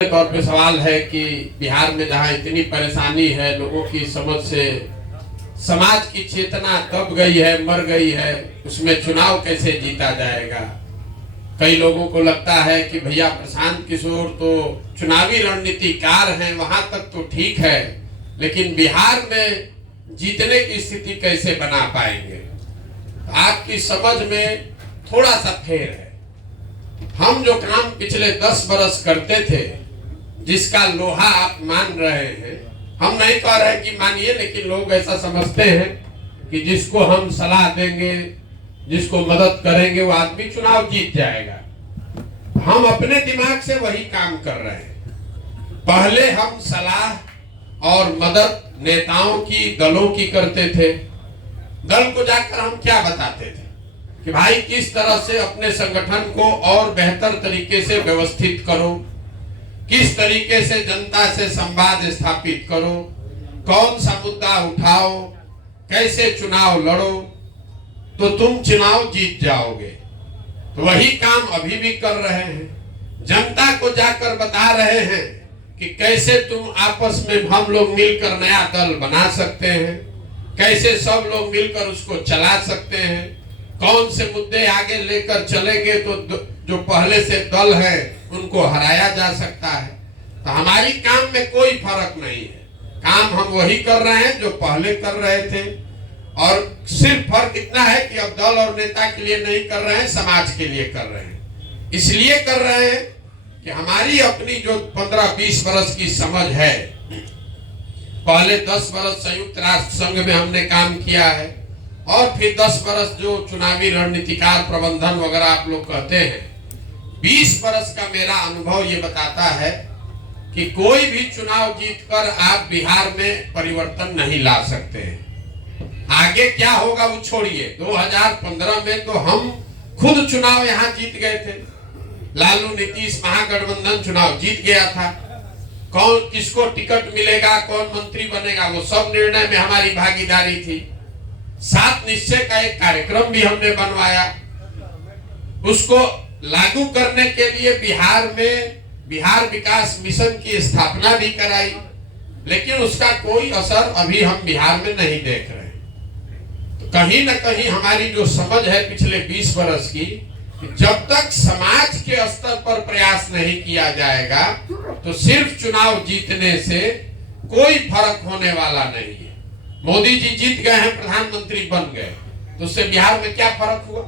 तौर पे सवाल है कि बिहार में जहाँ इतनी परेशानी है, लोगों की समझ से समाज की चेतना दब गई है, मर गई है, उसमें चुनाव कैसे जीता जाएगा। कई लोगों को लगता है कि भैया प्रशांत किशोर तो चुनावी रणनीतिकार हैं, वहां तक तो ठीक है, लेकिन बिहार में जीतने की स्थिति कैसे बना पाएंगे। आपकी समझ में थोड़ा सा फेर है। हम जो काम पिछले 10 बरस करते थे, जिसका लोहा आप मान रहे हैं, हम नहीं कह रहे कि मानिए, लेकिन लोग ऐसा समझते हैं कि जिसको हम सलाह देंगे, जिसको मदद करेंगे, वो आदमी चुनाव जीत जाएगा। हम अपने दिमाग से वही काम कर रहे हैं। पहले हम सलाह और मदद नेताओं की, दलों की करते थे। दल को जाकर हम क्या बताते थे कि भाई किस तरह से अपने संगठन को और बेहतर तरीके से व्यवस्थित करो, किस तरीके से जनता से संवाद स्थापित करो, कौन सा मुद्दा उठाओ, कैसे चुनाव लड़ो तो तुम चुनाव जीत जाओगे। तो वही काम अभी भी कर रहे हैं। जनता को जाकर बता रहे हैं कि कैसे तुम आपस में हम लोग मिलकर नया दल बना सकते हैं, कैसे सब लोग मिलकर उसको चला सकते हैं, कौन से मुद्दे आगे लेकर चलेंगे तो जो पहले से दल है उनको हराया जा सकता है। तो हमारी काम में कोई फर्क नहीं है। काम हम वही कर रहे हैं जो पहले कर रहे थे, और सिर्फ फर्क इतना है कि अब दल और नेता के लिए नहीं कर रहे हैं, समाज के लिए कर रहे हैं। इसलिए कर रहे हैं कि हमारी अपनी जो 15-20 बरस की समझ है, पहले 10 बरस संयुक्त राष्ट्र संघ में हमने काम किया है, और फिर 10 बरस जो चुनावी रणनीतिकार प्रबंधन वगैरह आप लोग कहते हैं, 20 बरस का मेरा अनुभव ये बताता है कि कोई भी चुनाव जीतकर आप बिहार में परिवर्तन नहीं ला सकते हैं। आगे क्या होगा वो छोड़िए। 2015 में तो हम खुद चुनाव यहाँ जीत गए थे। लालू नीतीश महागठबंधन चुनाव जीत गया था। कौन किसको टिकट मिलेगा, कौन मंत्री बनेगा, वो सब निर्णय में हमारी भागीदारी थी। 7 निश्चय का एक कार्यक्रम भी हमने बनवाया। उसको लागू करने के लिए बिहार में बिहार विकास मिशन की स्थापना भी कराई, लेकिन उसका कोई असर अभी हम बिहार में नहीं देख रहे हैं। तो कहीं ना कहीं हमारी जो समझ है पिछले 20 बरस की, जब तक समाज के स्तर पर प्रयास नहीं किया जाएगा तो सिर्फ चुनाव जीतने से कोई फर्क होने वाला नहीं है। मोदी जी जीत गए हैं, प्रधानमंत्री बन गए, तो उससे बिहार में क्या फर्क हुआ?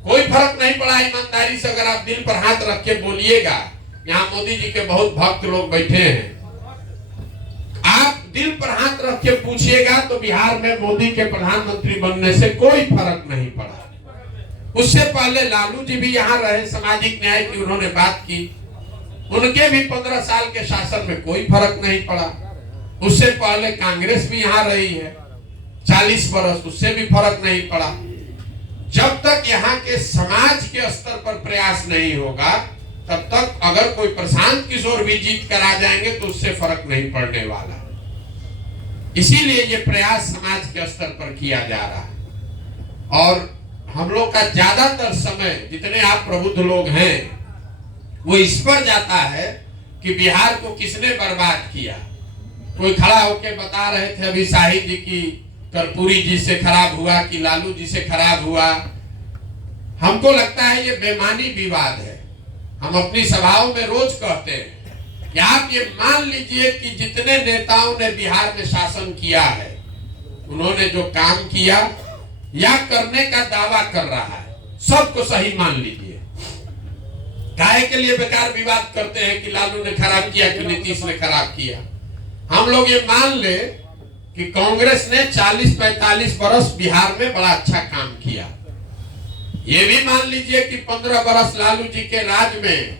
कोई फर्क नहीं पड़ा। ईमानदारी से अगर आप दिल पर हाथ रख के बोलिएगा, यहाँ मोदी जी के बहुत भक्त लोग बैठे हैं, आप दिल पर हाथ रख के पूछिएगा तो बिहार में मोदी के प्रधानमंत्री बनने से कोई फर्क नहीं पड़ा। उससे पहले लालू जी भी यहाँ रहे, सामाजिक न्याय की उन्होंने बात की, उनके भी 15 साल के शासन में कोई फर्क नहीं पड़ा। उससे पहले कांग्रेस भी यहाँ रही है 40 बरस, उससे भी फर्क नहीं पड़ा। जब तक यहाँ के समाज के स्तर पर प्रयास नहीं होगा, तब तक अगर कोई प्रशांत किशोर भी जीत कर आ जाएंगे तो उससे फर्क नहीं पड़ने वाला। इसीलिए ये प्रयास समाज के स्तर पर किया जा रहा है। और हम लोग का ज्यादातर समय, जितने आप प्रबुद्ध लोग हैं, वो इस पर जाता है कि बिहार को किसने बर्बाद किया। कोई खड़ा होकर बता रहे थे अभी शाहिद जी की कर्पूरी जी से खराब हुआ कि लालू जी से खराब हुआ। हमको लगता है ये बेमानी विवाद है। हम अपनी सभाओं में रोज कहते हैं कि आप ये मान लीजिए कि जितने नेताओं ने बिहार में शासन किया है, उन्होंने जो काम किया या करने का दावा कर रहा है, सबको सही मान लीजिए। काहे के लिए बेकार विवाद करते हैं कि लालू ने खराब किया कि नीतीश ने खराब किया। हम लोग ये मान ले कि कांग्रेस ने 40-45 बरस बिहार में बड़ा अच्छा काम किया। ये भी मान लीजिए कि 15 बरस लालू जी के राज में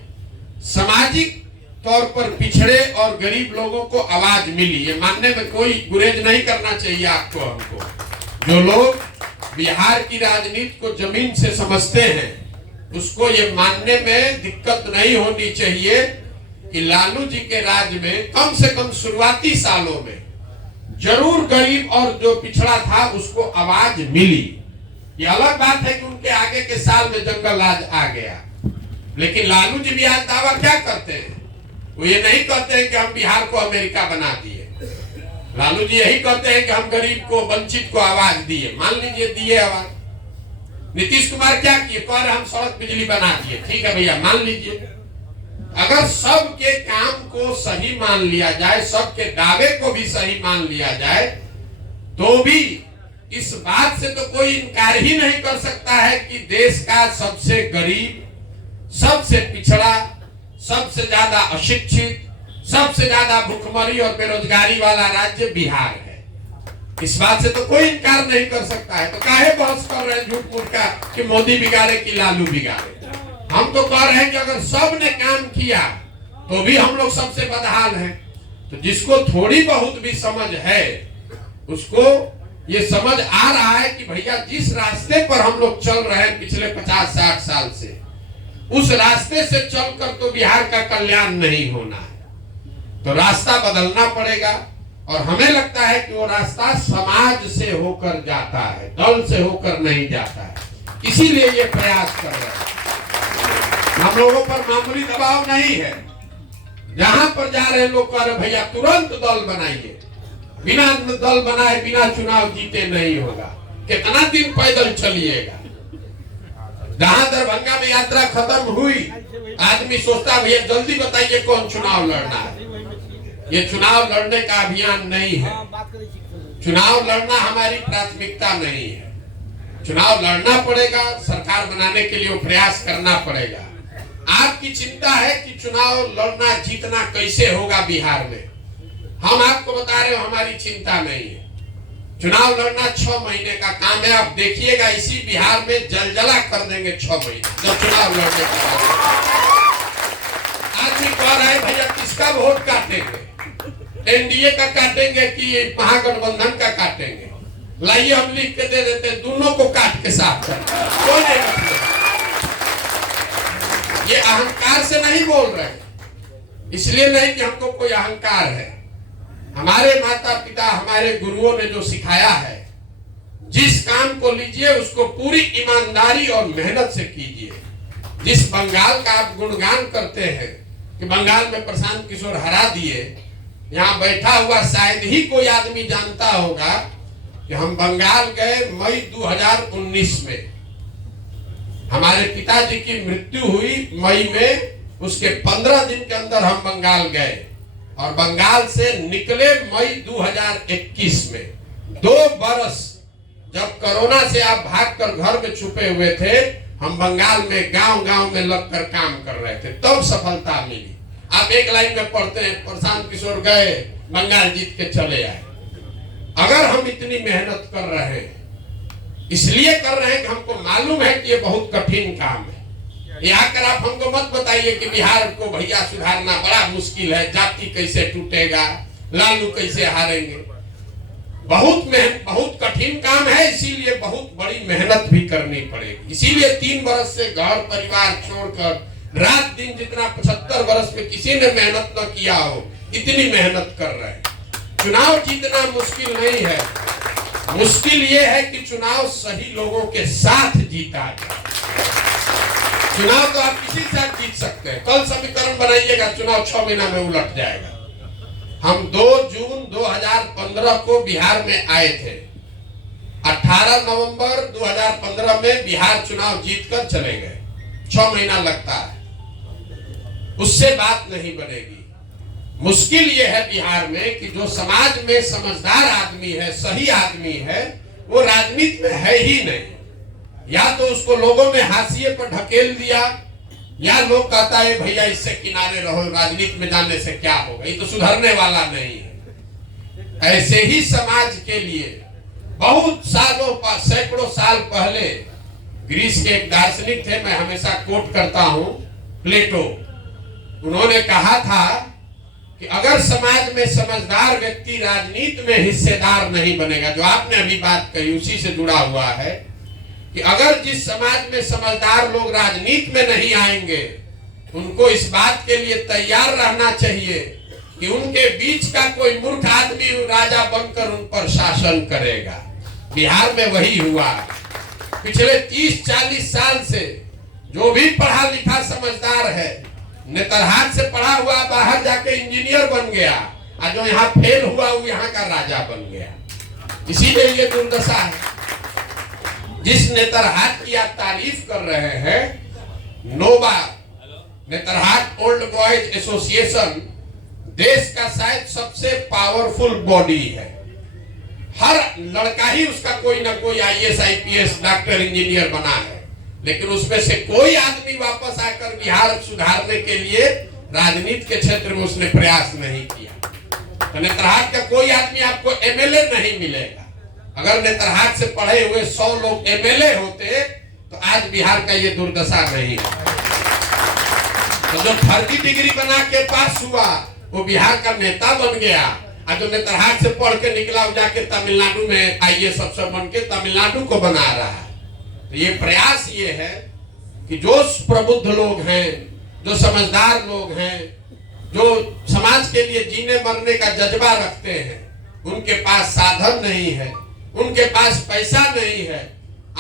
सामाजिक तौर पर पिछड़े और गरीब लोगों को आवाज मिली। ये मानने में कोई गुरेज नहीं करना चाहिए आपको, हमको। जो लोग बिहार की राजनीति को जमीन से समझते हैं, उसको ये मानने में दिक्कत नहीं होनी चाहिए कि लालू जी के राज में कम से कम शुरुआती सालों में जरूर गरीब और जो पिछड़ा था उसको आवाज मिली। ये अलग बात है कि उनके आगे के साल में जंगल राज आ गया, लेकिन लालू जी भी आज दावा क्या करते हैं वो ये नहीं कहते हैं कि हम बिहार को अमेरिका बना दिए। लालू जी यही कहते हैं कि हम गरीब को, वंचित को आवाज दिए। मान लीजिए दिए आवाज। नीतीश कुमार क्या किए? कह रहे हम सड़क बिजली बना दिए। ठीक है भैया, मान लीजिए। अगर सबके काम को सही मान लिया जाए, सबके दावे को भी सही मान लिया जाए, तो भी इस बात से तो कोई इनकार ही नहीं कर सकता है कि देश का सबसे गरीब, सबसे पिछड़ा, सबसे ज्यादा अशिक्षित, सबसे ज्यादा भूखमरी और बेरोजगारी वाला राज्य बिहार है। इस बात से तो कोई इनकार नहीं कर सकता है। तो काहे बहस कर रहे हैं झूठ मूठ का कि मोदी बिगाड़े कि लालू बिगाड़े? हम तो कह रहे हैं कि अगर सब ने काम किया तो भी हम लोग सबसे बदहाल हैं। तो जिसको थोड़ी बहुत भी समझ है, उसको ये समझ आ रहा है कि भैया जिस रास्ते पर हम लोग चल रहे हैं पिछले 50-60 साल से, उस रास्ते से चलकर तो बिहार का कल्याण नहीं होना है। तो रास्ता बदलना पड़ेगा। और हमें लगता है कि वो रास्ता समाज से होकर जाता है, दल से होकर नहीं जाता है। इसीलिए ये प्रयास कर रहे हैं। हम लोगों पर मामूली दबाव नहीं है। जहां पर जा रहे लोग कह रहे भैया तुरंत दल बनाइए, बिना दल बनाए बिना चुनाव जीते नहीं होगा। कितना दिन पैदल चलिएगा? जहां दरभंगा में यात्रा खत्म हुई, आदमी सोचता भैया जल्दी बताइए कौन चुनाव लड़ना है। ये चुनाव लड़ने का अभियान नहीं है। चुनाव लड़ना हमारी प्राथमिकता नहीं है। चुनाव लड़ना पड़ेगा, सरकार बनाने के लिए वो प्रयास करना पड़ेगा। आपकी चिंता है कि चुनाव लड़ना जीतना कैसे होगा बिहार में। हम आपको बता रहे हो हमारी चिंता नहीं है। चुनाव लड़ना 6 महीने का काम है। आप देखिएगा इसी बिहार में जलजला कर देंगे 6 महीने जब चुनाव लड़ने का काम। आदमी कह रहा है भैया किसका वोट काटेंगे? एनडीए का काटेंगे कि महागठबंधन का काटेंगे? लाइए हम लिख के दे देते, दोनों को काट के साफ कर। कोई नहीं मतलब। ये अहंकार से नहीं बोल रहे, इसलिए नहीं कि हमको कोई अहंकार है। हमारे माता पिता, हमारे गुरुओं ने जो सिखाया है, जिस काम को लीजिए उसको पूरी ईमानदारी और मेहनत से कीजिए। जिस बंगाल का आप गुणगान करते हैं कि बंगाल में प्रशांत किशोर हरा दिए, यहाँ बैठा हुआ शायद ही कोई आदमी जानता होगा कि हम बंगाल गए मई 2019 में। हमारे पिताजी की मृत्यु हुई मई में, उसके 15 दिन के अंदर हम बंगाल गए और बंगाल से निकले मई 2021 में। 2 बरस जब कोरोना से आप भागकर घर में छुपे हुए थे, हम बंगाल में गांव-गांव में लगकर काम कर रहे थे, तब सफलता मिली। आप एक लाइन में पढ़ते हैं प्रशांत किशोर गए, बंगाल जीत के चले आए। अगर हम इतनी मेहनत कर रहे हैं, इसलिए कर रहे हैं कि हमको मालूम है कि ये बहुत कठिन काम है। ये आकर आप हमको मत बताइए कि बिहार को भैया सुधारना बड़ा मुश्किल है, जाति कैसे टूटेगा, लालू कैसे हारेंगे। बहुत कठिन काम है, इसीलिए बहुत बड़ी मेहनत भी करनी पड़ेगी। इसीलिए 3 बरस से घर परिवार छोड़कर रात दिन जितना 75 बरस में किसी ने मेहनत न किया हो, इतनी मेहनत कर रहे हैं। चुनाव जीतना मुश्किल नहीं है, मुश्किल ये है कि चुनाव सही लोगों के साथ जीता जाए। चुनाव तो आप किसी के साथ जीत सकते हैं। कल समीकरण बनाइएगा, चुनाव 6 महीना में उलट जाएगा। हम 2 जून 2015 को बिहार में आए थे। 18 नवंबर 2015 में बिहार चुनाव जीतकर चले गए। 6 महीना लगता है, उससे बात नहीं बनेगी। मुश्किल यह है बिहार में कि जो समाज में समझदार आदमी है, सही आदमी है, वो राजनीति में है ही नहीं। या तो उसको लोगों ने हाशिए पर ढकेल दिया, या लोग कहता है भैया इससे किनारे रहो, राजनीति में जाने से क्या होगा, ये तो सुधरने वाला नहीं है। ऐसे ही समाज के लिए बहुत सालों पर, सैकड़ों साल पहले ग्रीस के एक दार्शनिक थे, मैं हमेशा कोट करता हूं, प्लेटो। उन्होंने कहा था कि अगर समाज में समझदार व्यक्ति राजनीति में हिस्सेदार नहीं बनेगा, जो आपने अभी बात कही उसी से जुड़ा हुआ है, कि अगर जिस समाज में समझदार लोग राजनीति में नहीं आएंगे, उनको इस बात के लिए तैयार रहना चाहिए कि उनके बीच का कोई मूर्ख आदमी राजा बनकर उन पर शासन करेगा। बिहार में वही हुआ। पिछले 30-40 साल से जो भी पढ़ा लिखा समझदार है, नेतरहाट से पढ़ा हुआ बाहर जाके इंजीनियर बन गया, और जो यहाँ फेल हुआ वो यहाँ का राजा बन गया। इसीलिए ये दुर्दशा है। जिस नेतरहाट की आप तारीफ कर रहे हैं, nova Netarhat old boys association देश का शायद सबसे पावरफुल बॉडी है। हर लड़का ही उसका कोई ना कोई आईएएस, आईपीएस, डॉक्टर, इंजीनियर बना है, लेकिन उसमें से कोई आदमी वापस आकर बिहार सुधारने के लिए राजनीति के क्षेत्र में उसने प्रयास नहीं किया। तो नेतरहाट का कोई आदमी आपको एमएलए नहीं मिलेगा। अगर नेतरहाट से पढ़े हुए 100 लोग एमएलए होते तो आज बिहार का ये दुर्दशा नहीं है। तो जो फर्जी डिग्री बना के पास हुआ वो बिहार का नेता बन गया, और जो नेतरहाट से पढ़ के निकला वो जाके तमिलनाडु में आईएएस अफसर बन के तमिलनाडु को बना रहा है। तो ये प्रयास ये है कि जो प्रबुद्ध लोग हैं, जो समझदार लोग हैं, जो समाज के लिए जीने मरने का जज्बा रखते हैं, उनके पास साधन नहीं है, उनके पास पैसा नहीं है,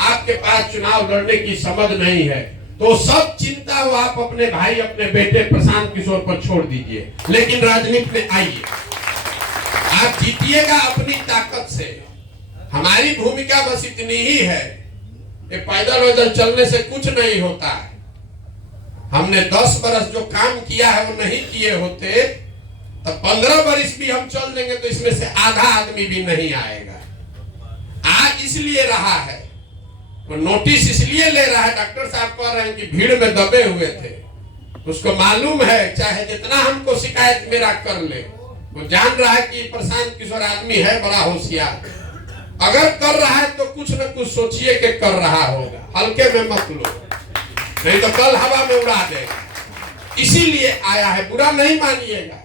आपके पास चुनाव लड़ने की समझ नहीं है, तो सब चिंता वो आप अपने भाई, अपने बेटे प्रशांत किशोर पर छोड़ दीजिए, लेकिन राजनीति में आइए। आप जीतिएगा अपनी ताकत से। हमारी भूमिका बस इतनी ही है कि पैदल वैदल चलने से कुछ नहीं होता है। हमने 10 बरस जो काम किया है वो नहीं किए होते तो 15 बरस भी हम चल देंगे तो इसमें से आधा आदमी भी नहीं आएगा। आज इसलिए रहा है, वो नोटिस इसलिए ले रहा है, डॉक्टर साहब कह रहे हैं कि भीड़ में दबे हुए थे, उसको मालूम है चाहे जितना हमको शिकायत मेरा कर ले, वो जान रहा है कि प्रशांत किशोर आदमी है बड़ा होशियार, अगर कर रहा है तो कुछ न कुछ सोचिए कि कर रहा होगा, हल्के में मत लो, नहीं तो कल हवा में उड़ा देगा। इसीलिए आया है, बुरा नहीं मानिएगा।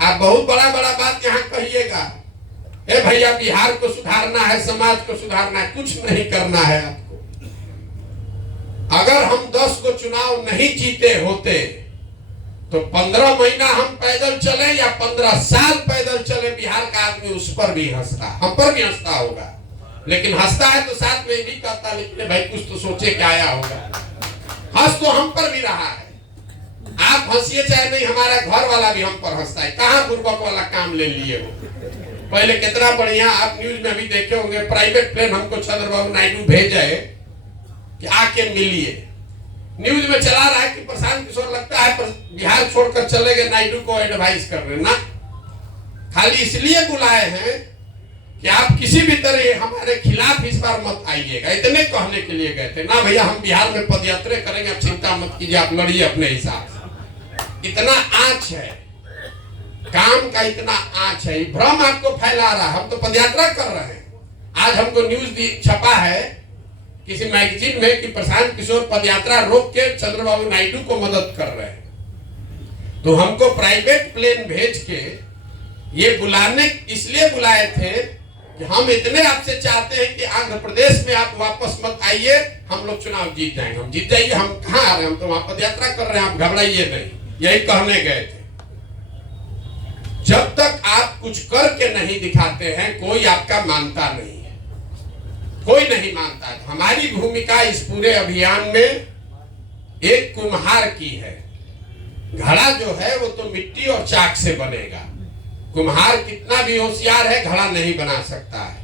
आप बहुत बड़ा बड़ा बात यहाँ कहिएगा, ए भैया बिहार को सुधारना है, समाज को सुधारना है, कुछ नहीं करना है आपको। अगर हम 10 को चुनाव नहीं जीते होते तो 15 महीना हम पैदल चले या 15 साल पैदल चले, बिहार का आदमी उस पर भी हंसता, हम पर भी हंसता होगा, लेकिन हंसता है तो साथ में भी कहता लेकिन भाई कुछ तो सोचे क्या आया होगा। हंस तो हम पर भी रहा है, आप हंसिए चाहे नहीं, हमारा घर वाला भी हम पर हंसता है। कहाँ बुर्बक वाला काम ले लिए हो। पहले कितना बढ़िया, आप न्यूज में भी देखे होंगे, प्राइवेट प्लेन हमको चंद्रबाबू नायडू भेजे कि आके मिलिए। न्यूज में चला रहा है कि प्रशांत किशोर लगता है बिहार छोड़कर चले गए, नायडू को एडवाइस कर रहे ना, खाली इसलिए बुलाए हैं कि आप किसी भी तरह हमारे खिलाफ इस बार मत आइएगा, इतने कहने के लिए गए थे ना। भैया हम बिहार में पदयात्रा करेंगे, आप चिंता मत कीजिए, आप लड़िए अपने हिसाब से। इतना आंच है काम का, इतना आंच है, भ्रम आपको फैला रहा। हम तो पदयात्रा कर रहे हैं। आज हमको न्यूज छपा है किसी मैगजीन में कि प्रशांत किशोर पदयात्रा रोक के चंद्रबाबू नायडू को मदद कर रहे हैं। तो हमको प्राइवेट प्लेन भेज के ये बुलाने इसलिए बुलाए थे कि हम इतने आपसे चाहते हैं कि आंध्र प्रदेश में आप वापस मत आइए, हम लोग चुनाव जीत जाएंगे। हम जीत जाइए, हम कहाँ आ रहे हैं, हम तो वहां पदयात्रा कर रहे हैं, आप घबराइए नहीं, यही कहने गए थे। जब तक आप कुछ करके नहीं दिखाते हैं कोई आपका मानता नहीं है, कोई नहीं मानता है। हमारी भूमिका इस पूरे अभियान में एक कुम्हार की है। घड़ा जो है वो तो मिट्टी और चाक से बनेगा, कुम्हार कितना भी होशियार है घड़ा नहीं बना सकता है।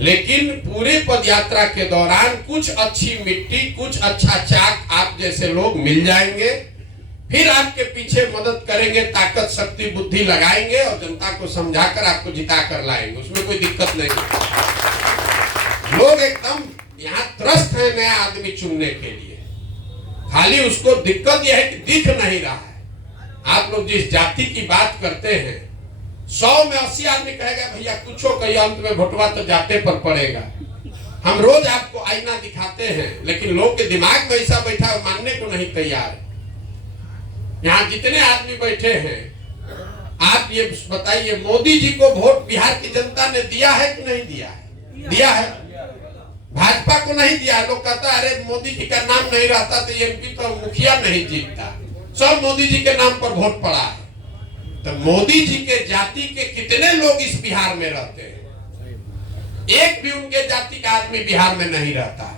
लेकिन पूरे पदयात्रा के दौरान कुछ अच्छी मिट्टी, कुछ अच्छा चाक आप जैसे लोग मिल जाएंगे, फिर आपके पीछे मदद करेंगे, ताकत शक्ति बुद्धि लगाएंगे और जनता को समझाकर आपको जिता कर लाएंगे। उसमें कोई दिक्कत नहीं। लोग एकदम यहाँ त्रस्त है नया आदमी चुनने के लिए, खाली उसको दिक्कत यह है कि दिख नहीं रहा है। आप लोग जिस जाति की बात करते हैं, 100 में 80 आदमी कहेगा भैया कुछो कहिए, अंत में भोटवा तो जाते पर पड़ेगा। हम रोज आपको आईना दिखाते हैं, लेकिन लोग के दिमाग में ऐसा बैठा है मानने को नहीं तैयार। यहाँ जितने आदमी बैठे हैं, आप ये बताइए मोदी जी को वोट बिहार की जनता ने दिया है कि नहीं दिया है? दिया है। भाजपा को नहीं दिया। लोग कहता है अरे मोदी जी का नाम नहीं रहता तो एमपी तो मुखिया नहीं जीतता, सब मोदी जी के नाम पर वोट पड़ा है। तो मोदी जी के जाति के कितने लोग इस बिहार में रहते हैं? एक भी उनके जाति का आदमी बिहार में नहीं रहता है।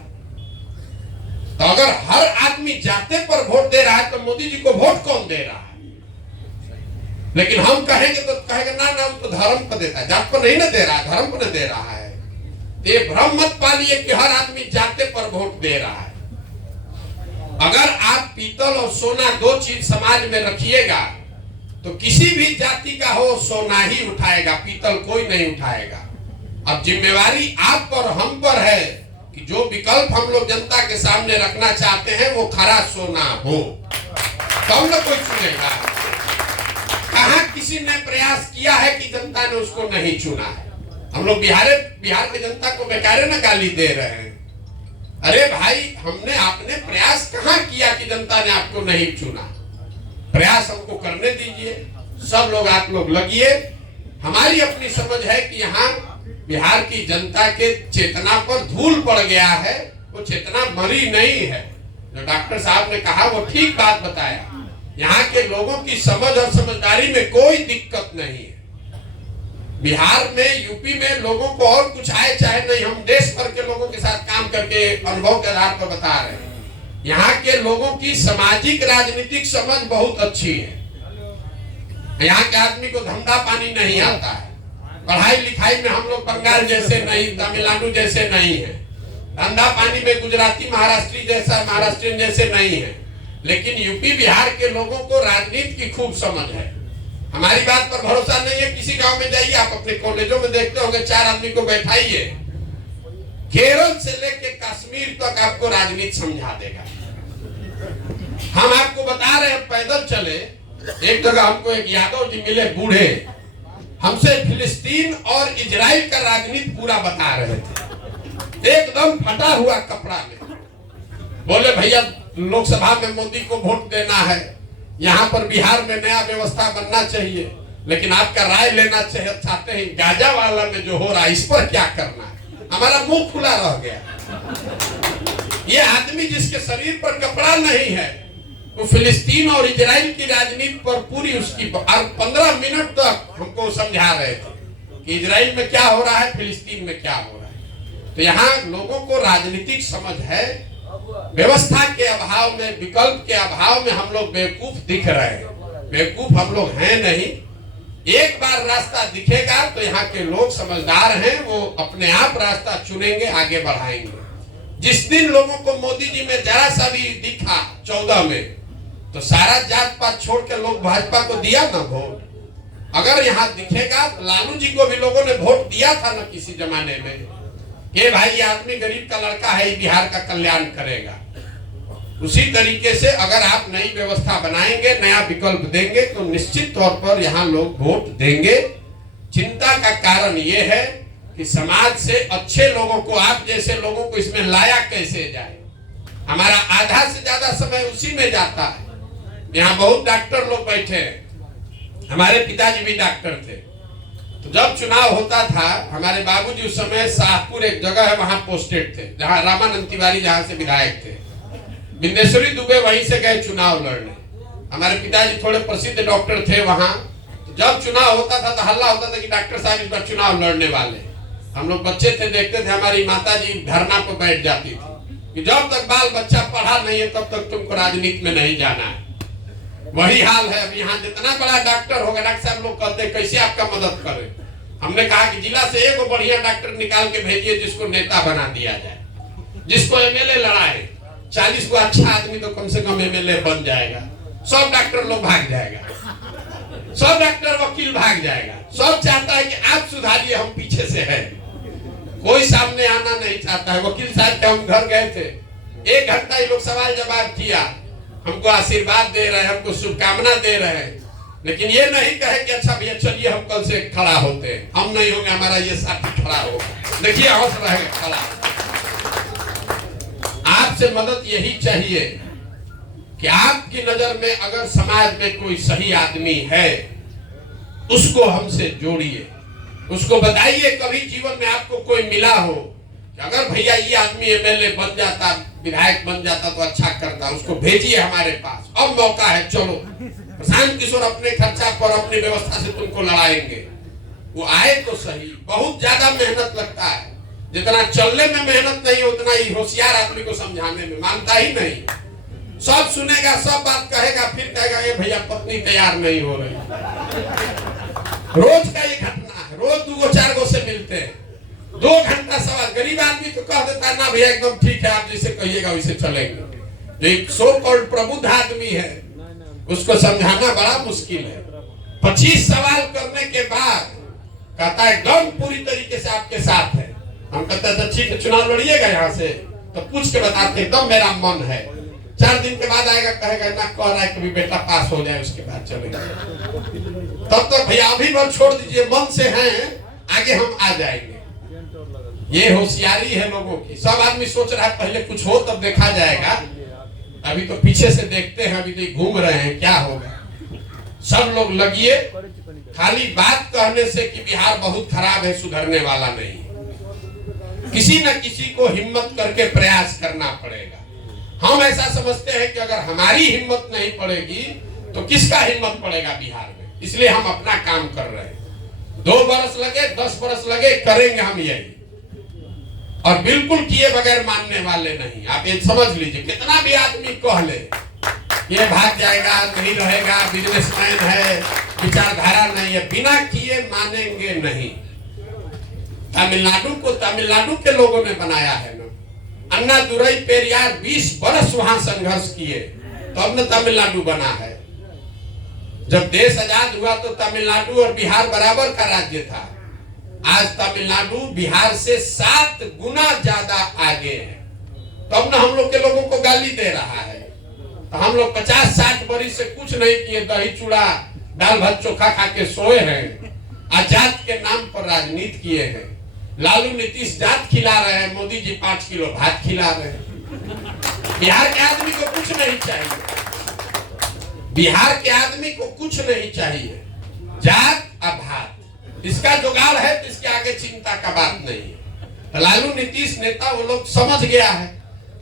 तो अगर हर आदमी जाते पर वोट दे रहा है तो मोदी जी को वोट कौन दे रहा है? लेकिन हम कहेंगे तो कहेंगे ना ना, तो धर्म को देता है, जात पर नहीं ना दे रहा है, धर्म को नहीं दे रहा है। ये भ्रम मत पालिए कि हर आदमी जाते पर वोट दे रहा है। अगर आप पीतल और सोना दो चीज समाज में रखिएगा तो किसी भी जाति का हो सोना ही उठाएगा, पीतल कोई नहीं उठाएगा। अब जिम्मेवारी आप पर हम पर है कि जो विकल्प हम लोग जनता के सामने रखना चाहते हैं वो खरा सोना हो, तब न कोई चुनेगा। कहाँ किसी ने प्रयास किया है कि जनता ने उसको नहीं चुना है? हम लोग बिहार की जनता को बेकारे ना गाली दे रहे हैं। अरे भाई, हमने आपने प्रयास कहाँ किया कि जनता ने आपको नहीं चुना? प्रयास हमको करने दीजिए, सब लोग आप लोग लगिए। हमारी अपनी समझ है कि यहाँ बिहार की जनता के चेतना पर धूल पड़ गया है, वो चेतना मरी नहीं है। जो डॉक्टर साहब ने कहा वो ठीक बात बताया। यहाँ के लोगों की समझ और समझदारी में कोई दिक्कत नहीं है। बिहार में, यूपी में लोगों को और कुछ आए चाहे नहीं, हम देश भर के लोगों के साथ काम करके अनुभव के आधार पर बता रहे हैं। यहाँ के लोगों की सामाजिक राजनीतिक समझ बहुत अच्छी है। यहाँ के आदमी को धंधा पानी नहीं आता है, पढ़ाई लिखाई में हम लोग बंगाल जैसे नहीं, तमिलनाडु जैसे नहीं है, धंधा पानी में गुजराती महाराष्ट्रियन जैसे नहीं है। लेकिन यूपी बिहार के लोगों को राजनीति की खूब समझ है। हमारी बात पर भरोसा नहीं है, किसी गांव में जाइए, आप अपने कॉलेजों में देखते होंगे, 4 आदमी को बैठाइए, केरल से लेके कश्मीर तक आपको राजनीति समझा देगा। हम आपको बता रहे हैं, पैदल चले, एक जगह हमको एक यादव जी मिले बूढ़े, हमसे फिलिस्तीन और इजराइल का राजनीति पूरा बता रहे थे, एकदम फटा हुआ कपड़ा में। बोले भैया, लोकसभा में मोदी को वोट देना है, यहाँ पर बिहार में नया व्यवस्था बनना चाहिए, लेकिन आपका राय लेना चाहते हैं गाजा वाला में जो हो रहा है इस पर क्या करना है। हमारा मुंह खुला रह गया। ये आदमी जिसके शरीर पर कपड़ा नहीं है वो फिलिस्तीन और इजराइल की राजनीति पर पूरी उसकी 15 मिनट तक हमको समझा रहे थे कि इजराइल में क्या हो रहा है, फिलिस्तीन में क्या हो रहा है। तो यहाँ लोगों को राजनीतिक समझ है, व्यवस्था के अभाव में, विकल्प के अभाव में हम लोग बेवकूफ दिख रहे हैं। बेवकूफ हम लोग हैं नहीं। एक बार रास्ता दिखेगा तो यहाँ के लोग समझदार हैं, वो अपने आप रास्ता चुनेंगे, आगे बढ़ाएंगे। जिस दिन लोगों को मोदी जी में जरा सा भी दिखा 14 में, तो सारा जात पात छोड़ के लोग भाजपा को दिया ना वोट। अगर यहाँ दिखेगा तो लालू जी को भी लोगों ने वोट दिया था ना किसी जमाने में, ये भाई ये आदमी गरीब का लड़का है, बिहार का कल्याण करेगा। उसी तरीके से अगर आप नई व्यवस्था बनाएंगे, नया विकल्प देंगे, तो निश्चित तौर पर यहाँ लोग वोट देंगे। चिंता का कारण ये है कि समाज से अच्छे लोगों को, आप जैसे लोगों को इसमें लाया कैसे जाए। हमारा आधा से ज्यादा समय उसी में जाता है। यहाँ बहुत डॉक्टर लोग बैठे हैं, हमारे पिताजी भी डॉक्टर थे। तो जब चुनाव होता था, हमारे बाबूजी उस समय शाहपुर एक जगह है वहां पोस्टेड थे, जहां रामानंद तिवारी जहां से विधायक थे। बिंदेश्वरी दुबे वहीं से गए चुनाव लड़ने। हमारे पिताजी थोड़े प्रसिद्ध डॉक्टर थे वहां। तो जब चुनाव होता था तो हल्ला होता था कि डॉक्टर साहब इस बार चुनाव लड़ने वाले। हम लोग बच्चे थे, देखते थे, हमारी माता जी धरना पर बैठ जाती थी कि जब तक बाल बच्चा पढ़ा नहीं है तब तक तुमको राजनीति में नहीं जाना है। वही हाल है। अब यहाँ जितना बड़ा डॉक्टर होगा, डॉक्टर साहब लोग कहते हैं कैसे आपका मदद करें। हमने कहा कि जिला से एक बढ़िया डॉक्टर निकाल के भेजिए जिसको नेता बना दिया जाए, जिसको एमएलए लड़ाए। 40 को अच्छा आदमी तो कम से कम एमएलए बन जाएगा। सब डॉक्टर लोग भाग जाएगा, सब डॉक्टर वकील भाग जाएगा। सब चाहता है कि आप सुधारिए, हम पीछे से है। कोई सामने आना नहीं चाहता है। वकील साहब के हम घर गए थे, 1 घंटा ये लोग सवाल जवाब किया, हमको आशीर्वाद दे रहे हैं, हमको शुभकामना दे रहे हैं, लेकिन ये नहीं कहे कि अच्छा भैया चलिए हम कल से खड़ा होते हैं। हम नहीं होंगे, हमारा ये साथी खड़ा होगा। देखिए हौस रहेगा खड़ा। आपसे मदद यही चाहिए कि आपकी नजर में अगर समाज में कोई सही आदमी है, उसको हमसे जोड़िए, उसको बताइए। कभी जीवन में आपको कोई मिला हो कि अगर भैया ये आदमी एमएलए बन जाता, विधायक बन जाता तो अच्छा करता, उसको भेजिए हमारे पास, अब मौका है, चलो। प्रशांत किशोर अपने खर्चा पर, अपनी व्यवस्था से तुमको लड़ाएंगे। वो आए तो सही। बहुत ज्यादा मेहनत लगता है। जितना चलने में मेहनत नहीं उतना ही होशियार आदमी को समझाने में मानता ही नहीं। सब सुनेगा, सब बात कहेगा, फिर कहेगा ये भैया पत्नी तैयार नहीं हो रही। रोज का ये घटना है, रोज 2-4 गो से मिलते हैं, 2 घंटा सवाल। गरीब आदमी तो कह देता है ना भैया एकदम ठीक है, आप जैसे कहिएगा वैसे चलेंगे। जो एक सो कॉल्ड प्रबुद्ध आदमी है उसको समझाना बड़ा मुश्किल है। 25 सवाल करने के बाद कहता है एकदम पूरी तरीके से आपके साथ है। हम कहते हैं ठीक है चुनाव लड़िएगा यहाँ से, तो पूछ के बताते एकदम मेरा मन है। 4 दिन के बाद आएगा, कहेगा ना कह रहा है कभी बेटा पास हो जाए उसके बाद चलेगा। तब तक भैया अभी मत छोड़ दीजिए, मन से हैं, आगे हम आ जाएंगे। ये होशियारी है लोगों की। सब आदमी सोच रहा है पहले कुछ हो तब देखा जाएगा। अभी तो पीछे से देखते हैं, अभी तो घूम रहे हैं क्या होगा। सब लोग लगिए, खाली बात कहने से कि बिहार बहुत खराब है सुधरने वाला नहीं। किसी न किसी को हिम्मत करके प्रयास करना पड़ेगा। हम ऐसा समझते हैं कि अगर हमारी हिम्मत नहीं पड़ेगी तो किसका हिम्मत पड़ेगा बिहार में। इसलिए हम अपना काम कर रहे हैं। 2 बरस लगे, 10 बरस लगे, करेंगे हम यही। और बिल्कुल किए बगैर मानने वाले नहीं। आप ये समझ लीजिए, कितना भी आदमी कह ले ये भाग जाएगा, नहीं रहेगा, बिजनेसमैन है, विचारधारा नहीं है, बिना किए मानेंगे नहीं। तमिलनाडु को तमिलनाडु के लोगों ने बनाया है ना। अन्ना दुरई पेरियार 20 बरस वहां संघर्ष किए तो अब न तमिलनाडु बना है। जब देश आजाद हुआ तो तमिलनाडु और बिहार बराबर का राज्य था। आज तमिलनाडु बिहार से 7 गुना ज्यादा आगे है। तब न हम लोग के लोगों को गाली दे रहा है। तो हम लोग 50-60 बरस से कुछ नहीं किए, दही चूड़ा दाल भात चोखा खा के सोए हैं। आजाद के नाम पर राजनीति किए हैं। लालू नीतीश जात खिला रहे हैं, मोदी जी 5 किलो भात खिला रहे हैं। बिहार के आदमी को कुछ नहीं चाहिए। बिहार के आदमी को कुछ नहीं चाहिए, जात और भात। इसका जुगाड़ है तो इसके आगे चिंता का बात नहीं है। लालू नीतीश नेता वो लोग समझ गया है,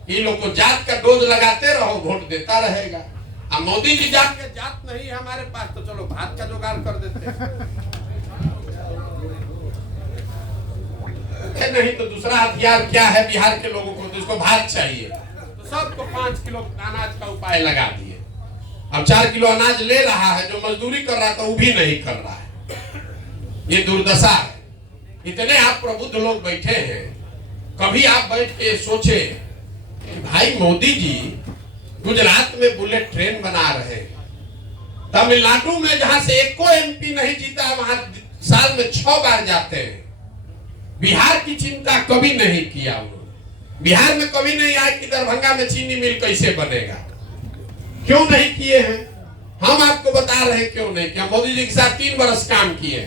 ये लोग को जात का डोज लगाते रहो, वोट देता रहेगा। अब मोदी जी जात नहीं है हमारे पास, तो चलो भात का जुगाड़ कर देते हैं। नहीं तो दूसरा हथियार क्या है बिहार के लोगों को, तो इसको भात चाहिए, तो सबको 5 किलो अनाज का उपाय लगा दिए। अब 4 किलो अनाज ले रहा है, जो मजदूरी कर रहा था वो भी नहीं कर रहा है। ये दुर्दशा है। इतने आप प्रबुद्ध लोग बैठे हैं, कभी आप बैठ के सोचे कि भाई मोदी जी गुजरात में बुलेट ट्रेन बना रहे हैं, तमिलनाडु में जहां से एको MP नहीं जीता वहां साल में 6 बार जाते हैं। बिहार की चिंता कभी नहीं किया उन्होंने। बिहार में कभी नहीं आया कि दरभंगा में चीनी मिल कैसे बनेगा, क्यों नहीं किए हैं। हम आपको बता रहे हैं क्यों नहीं किया। मोदी जी के साथ 3 बरस काम किए।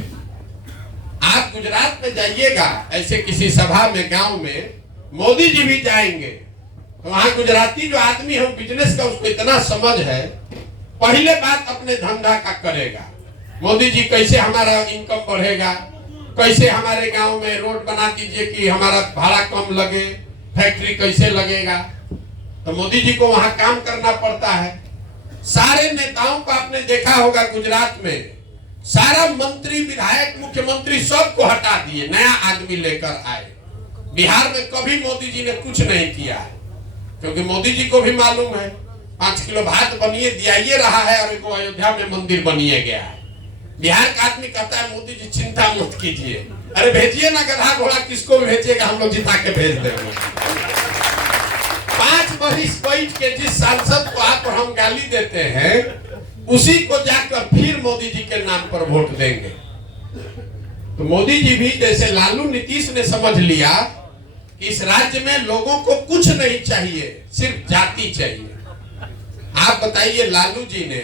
आप गुजरात में जाइएगा, ऐसे किसी सभा में गांव में मोदी जी भी जाएंगे, तो वहां गुजराती जो आदमी है बिजनेस का उसको इतना समझ है, पहले बात अपने धंधा का करेगा। मोदी जी कैसे हमारा इनकम बढ़ेगा, कैसे हमारे गांव में रोड बना दीजिए कि हमारा भाड़ा कम लगे, फैक्ट्री कैसे लगेगा। तो मोदी जी को वहां काम करना पड़ता है। सारे नेताओं को आपने देखा होगा गुजरात में, सारा मंत्री विधायक मुख्यमंत्री सबको हटा दिए, नया आदमी लेकर आए। बिहार में कभी मोदी जी ने कुछ नहीं किया है, क्योंकि मोदी जी को भी मालूम है 5 किलो भात बनिए दिया रहा है और एक अयोध्या में मंदिर बनिए गया है। बिहार का आदमी कहता है मोदी जी चिंता मत कीजिए, अरे भेजिए ना गधा घोड़ा, किसको भेजिएगा, हम लोग जिता के भेज देंगे। 5 बरिस बैठ के जिस सांसद को आप और हम गाली देते हैं, उसी को जाकर फिर मोदी जी के नाम पर वोट देंगे। तो मोदी जी भी जैसे लालू नीतीश ने समझ लिया कि इस राज्य में लोगों को कुछ नहीं चाहिए, सिर्फ जाति चाहिए। आप बताइए, लालू जी ने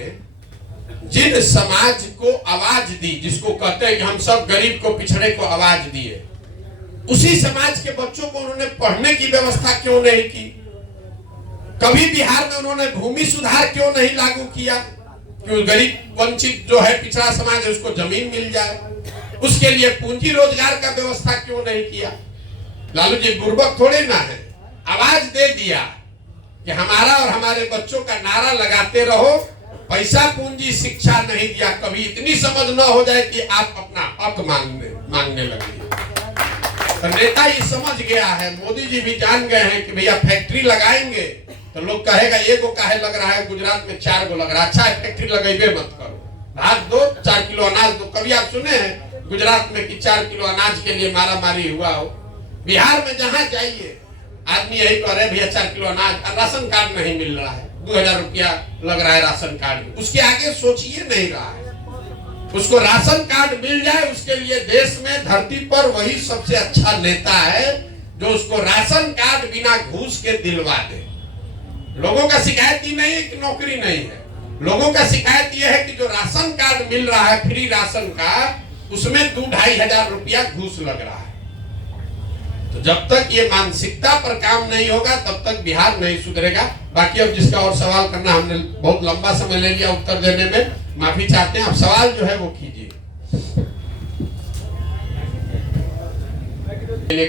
जिन समाज को आवाज दी, जिसको कहते हैं कि हम सब गरीब को पिछड़े को आवाज दिए, उसी समाज के बच्चों को उन्होंने पढ़ने की व्यवस्था क्यों नहीं की। कभी बिहार में उन्होंने भूमि सुधार क्यों नहीं लागू किया, क्यों गरीब वंचित जो है पिछड़ा समाज है उसको जमीन मिल जाए। उसके लिए पूंजी रोजगार का व्यवस्था क्यों नहीं किया। लालू जी बुर्बक थोड़े ना है, आवाज दे दिया कि हमारा और हमारे बच्चों का नारा लगाते रहो, पैसा पूंजी शिक्षा नहीं दिया। कभी इतनी समझ न हो जाए कि आप अपना हक मांगने लगे। तो नेता ये समझ गया है, मोदी जी भी जान गए हैं कि भैया फैक्ट्री लगाएंगे तो लोग कहेगा एक गो काहे लग रहा है, गुजरात में 4 गो लग रहा है, अच्छा है फैक्ट्री लगाइबे मत करो, भात दो 4 किलो अनाज दो। कभी आप सुने हैं गुजरात में कि 4 किलो अनाज के लिए मारा मारी हुआ हो? बिहार में जहां जाइए आदमी यही कह रहे भैया 4 किलो अनाज, राशन कार्ड नहीं मिल रहा है, 2000 रुपया लग रहा है राशन कार्ड, उसके आगे सोचिए नहीं रहा है। उसको राशन कार्ड मिल जाए, उसके लिए देश में धरती पर वही सबसे अच्छा नेता है जो उसको राशन कार्ड बिना घूस के दिलवा दे। लोगों का शिकायत ही नहीं है कि नौकरी नहीं है, लोगों का शिकायत यह है कि जो राशन कार्ड मिल रहा है फ्री राशन का, उसमें 2-2.5 हजार रुपया घूस लग रहा है। तो जब तक ये मानसिकता पर काम नहीं होगा तब तक बिहार नहीं सुधरेगा। बाकी अब जिसका और सवाल करना, हमने बहुत लंबा समय ले लिया उत्तर देने में, माफी चाहते हैं। अब सवाल जो है वो कीजिए।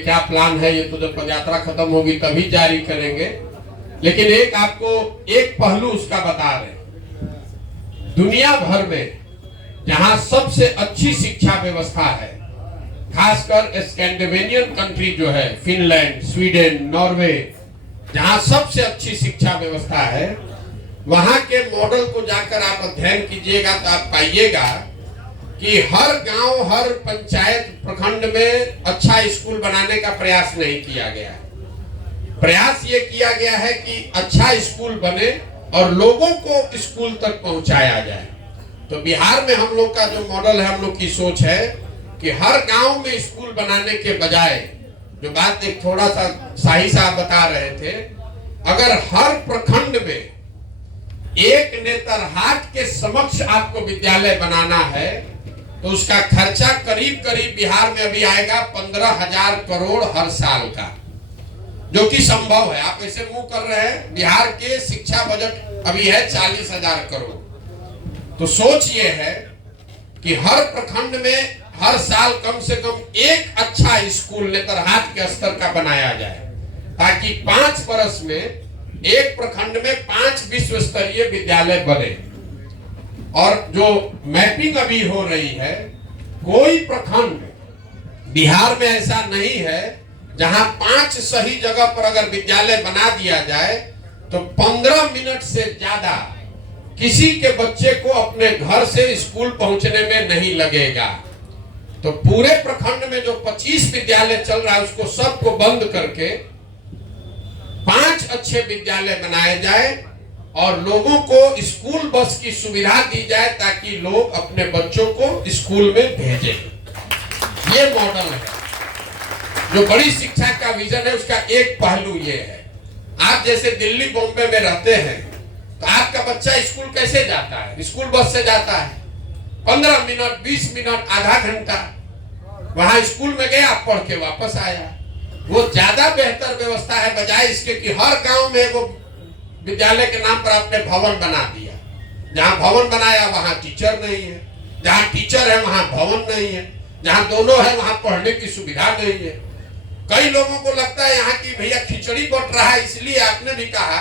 क्या प्लान है ये तो जब पदयात्रा खत्म होगी तभी जारी करेंगे, लेकिन एक आपको एक पहलू उसका बता रहे। दुनिया भर में जहां सबसे अच्छी शिक्षा व्यवस्था है, खासकर स्कैंडिनेवियन कंट्री जो है, फिनलैंड, स्वीडन, नॉर्वे, जहां सबसे अच्छी शिक्षा व्यवस्था है, वहां के मॉडल को जाकर आप अध्ययन कीजिएगा तो आप पाइएगा कि हर गांव, हर पंचायत, प्रखंड में अच्छा स्कूल बनाने का प्रयास नहीं किया गया है। प्रयास ये किया गया है कि अच्छा स्कूल बने और लोगों को स्कूल तक पहुंचाया जाए। तो बिहार में हम लोग का जो मॉडल है, हम लोग की सोच है कि हर गांव में स्कूल बनाने के बजाय, जो बात एक थोड़ा सा शाही साहब बता रहे थे, अगर हर प्रखंड में एक नेतरहाट के समक्ष आपको विद्यालय बनाना है तो उसका खर्चा करीब करीब बिहार में अभी आएगा 15,000 करोड़ हर साल का, जो कि संभव है। आप ऐसे मुंह कर रहे हैं, बिहार के शिक्षा बजट अभी है 40,000 करोड़। तो सोच ये है कि हर प्रखंड में हर साल कम से कम एक अच्छा स्कूल नेतरहाट के स्तर का बनाया जाए, ताकि 5 वर्ष में एक प्रखंड में 5 विश्व स्तरीय विद्यालय बने। और जो मैपिंग अभी हो रही है, कोई प्रखंड बिहार में ऐसा नहीं है जहां 5 सही जगह पर अगर विद्यालय बना दिया जाए तो 15 मिनट से ज्यादा किसी के बच्चे को अपने घर से स्कूल पहुंचने में नहीं लगेगा। तो पूरे प्रखंड में जो 25 विद्यालय चल रहा है उसको सबको बंद करके 5 अच्छे विद्यालय बनाए जाए और लोगों को स्कूल बस की सुविधा दी जाए ताकि लोग अपने बच्चों को स्कूल में भेजें। ये मॉडल है जो बड़ी शिक्षा का विजन है। उसका एक पहलू ये है, आप जैसे दिल्ली बॉम्बे में रहते हैं तो आपका बच्चा स्कूल कैसे जाता है? स्कूल बस से जाता है। 15 मिनट, 20 मिनट, आधा घंटा वहां स्कूल में गया, पढ़ के वापस आया। वो ज्यादा बेहतर व्यवस्था है, बजाय इसके कि हर गांव में वो विद्यालय के नाम पर आपने भवन बना दिया। जहां भवन बनाया वहां टीचर नहीं है, जहां टीचर है वहां भवन नहीं है, जहां दोनों है वहां पढ़ने की सुविधा नहीं है। कई लोगों को लगता है यहाँ की भैया खिचड़ी बट रहा है, इसलिए आपने भी कहा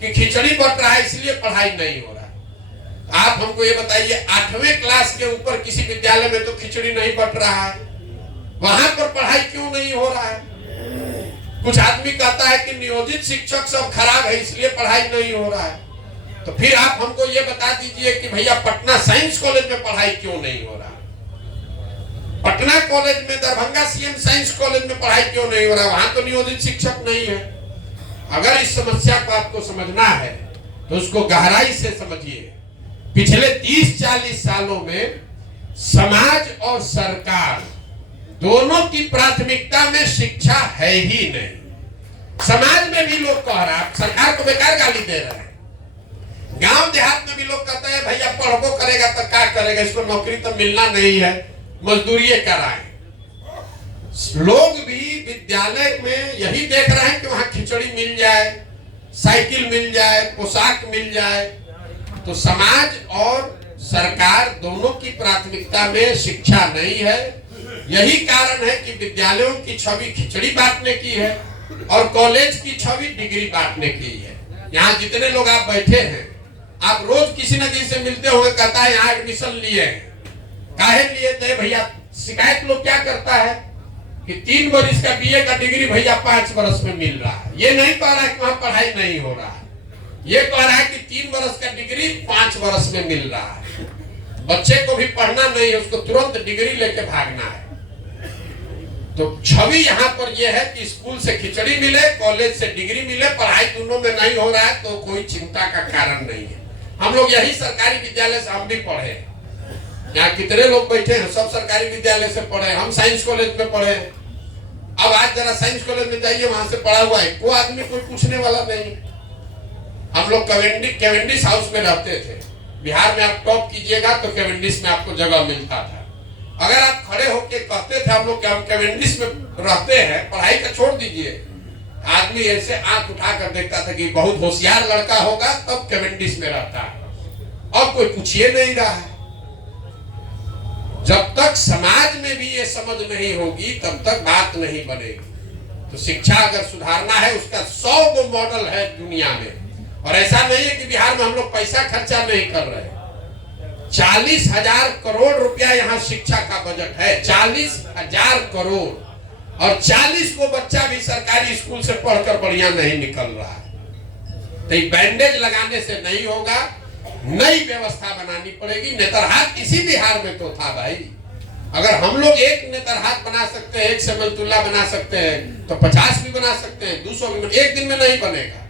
कि खिचड़ी बट रहा है इसलिए पढ़ाई नहीं हो रहा। आप हमको ये बताइए, 8वें क्लास के ऊपर किसी विद्यालय में तो खिचड़ी नहीं बट रहा है, वहां पर पढ़ाई क्यों नहीं हो रहा है? कुछ आदमी कहता है कि नियोजित शिक्षक सब खराब है इसलिए पढ़ाई नहीं हो रहा है। तो फिर आप हमको ये बता दीजिए कि भैया पटना साइंस कॉलेज में पढ़ाई क्यों नहीं हो रहा? पटना कॉलेज में, दरभंगा सीएम साइंस कॉलेज में पढ़ाई क्यों नहीं हो रहा? वहां तो नियोजित शिक्षक नहीं है। अगर इस समस्या को आपको समझना है तो उसको गहराई से समझिए। पिछले 30-40 सालों में समाज और सरकार दोनों की प्राथमिकता में शिक्षा है ही नहीं। समाज में भी लोग कह रहा है, सरकार को बेकार गाली दे रहे हैं। गांव देहात में भी लोग कहते हैं भैया पढ़बो करेगा तो क्या करेगा, इसको नौकरी तो मिलना नहीं है, मजदूरी कराएं। लोग भी विद्यालय में यही देख रहे हैं कि वहां खिचड़ी मिल जाए, साइकिल मिल जाए, पोशाक मिल जाए। तो समाज और सरकार दोनों की प्राथमिकता में शिक्षा नहीं है। यही कारण है कि विद्यालयों की छवि खिचड़ी बांटने की है और कॉलेज की छवि डिग्री बांटने की है। यहाँ जितने लोग आप बैठे हैं, आप रोज किसी न किसी से मिलते हुए, कहता है यहाँ एडमिशन लिए हैं, काहे लिए थे भैया? शिकायत लोग क्या करता है कि 3 वर्ष का बीए का डिग्री भैया 5 वर्ष में मिल रहा है। ये नहीं कह रहा है कि वहां पढ़ाई नहीं हो रहा है, ये कह रहा है कि 3 वर्ष का डिग्री 5 वर्ष में मिल रहा है। बच्चे को भी पढ़ना नहीं है, उसको तुरंत डिग्री लेके भागना है। तो छवि यहाँ पर यह है कि स्कूल से खिचड़ी मिले, कॉलेज से डिग्री मिले, पढ़ाई दोनों में नहीं हो रहा है तो कोई चिंता का कारण नहीं है। हम लोग यही सरकारी विद्यालय से हम भी पढ़े, यहाँ कितने लोग बैठे हैं सब सरकारी विद्यालय से पढ़े। हम साइंस कॉलेज में पढ़े। अब आज जरा साइंस कॉलेज में जाइए, वहां से पढ़ा हुआ है कोई आदमी कोई पूछने वाला नहीं। हम लोग कैवेंडिश हाउस में रहते थे। बिहार में आप टॉप कीजिएगा तो कैवेंडिश में आपको जगह मिलता था। अगर आप खड़े होके कहते थे हम लोग कि हम कैवेंडिश में रहते हैं, पढ़ाई का छोड़ दीजिए, आदमी ऐसे आंख उठा कर देखता था कि बहुत होशियार लड़का होगा तब कैवेंडिश में रहता है। अब कोई पूछिए नहीं रहा है। जब तक समाज में भी ये समझ नहीं होगी तब तक बात नहीं बनेगी। तो शिक्षा अगर सुधारना है, उसका 100 गो मॉडल है दुनिया में। और ऐसा नहीं है कि बिहार में हम लोग पैसा खर्चा नहीं कर रहे। 40,000 करोड़ रुपया यहाँ शिक्षा का बजट है, 40,000 करोड़। और 40 को बच्चा भी सरकारी स्कूल से पढ़कर बढ़िया नहीं निकल रहा है। तो बैंडेज लगाने से नहीं होगा, नई व्यवस्था बनानी पड़ेगी। नेतरहाट इसी बिहार में तो था भाई। अगर हम लोग एक नेतरहाट बना सकते हैं, एक सेमलतुल्ला बना सकते हैं, तो 50 भी बना सकते हैं, 200 भी। एक दिन में नहीं बनेगा।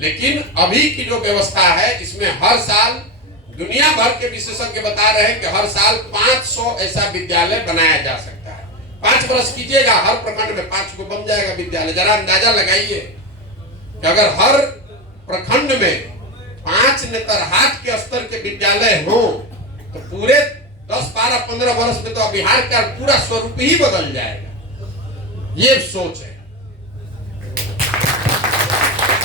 लेकिन अभी की जो व्यवस्था है, इसमें हर साल दुनिया भर के विशेषज्ञ बता रहे हैं कि हर साल 500 ऐसा विद्यालय बनाया जा सकता है। 5 वर्ष कीजिएगा, हर प्रखंड में 5 को बन जाएगा विद्यालय। जरा अंदाजा लगाइए कि अगर हर प्रखंड में 5 नेतरहाट के स्तर के विद्यालय हो तो पूरे 10, 12, 15 वर्ष में तो बिहार का पूरा स्वरूप ही बदल जाएगा। ये सोच है।